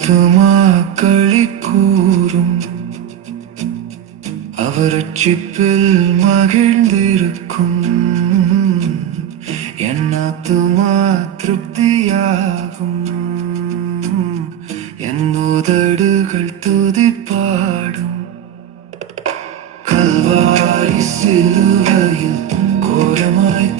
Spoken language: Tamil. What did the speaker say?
ஆத்துமா களி கூறும் அவர் ரட்சிப்பில் மகிழ்ந்திருக்கும். என் ஆத்துமா திருப்தியாகும், என் உதடுகள் துதிப்பாடும். கல்வாரி சிலுவையில் கோரமாய்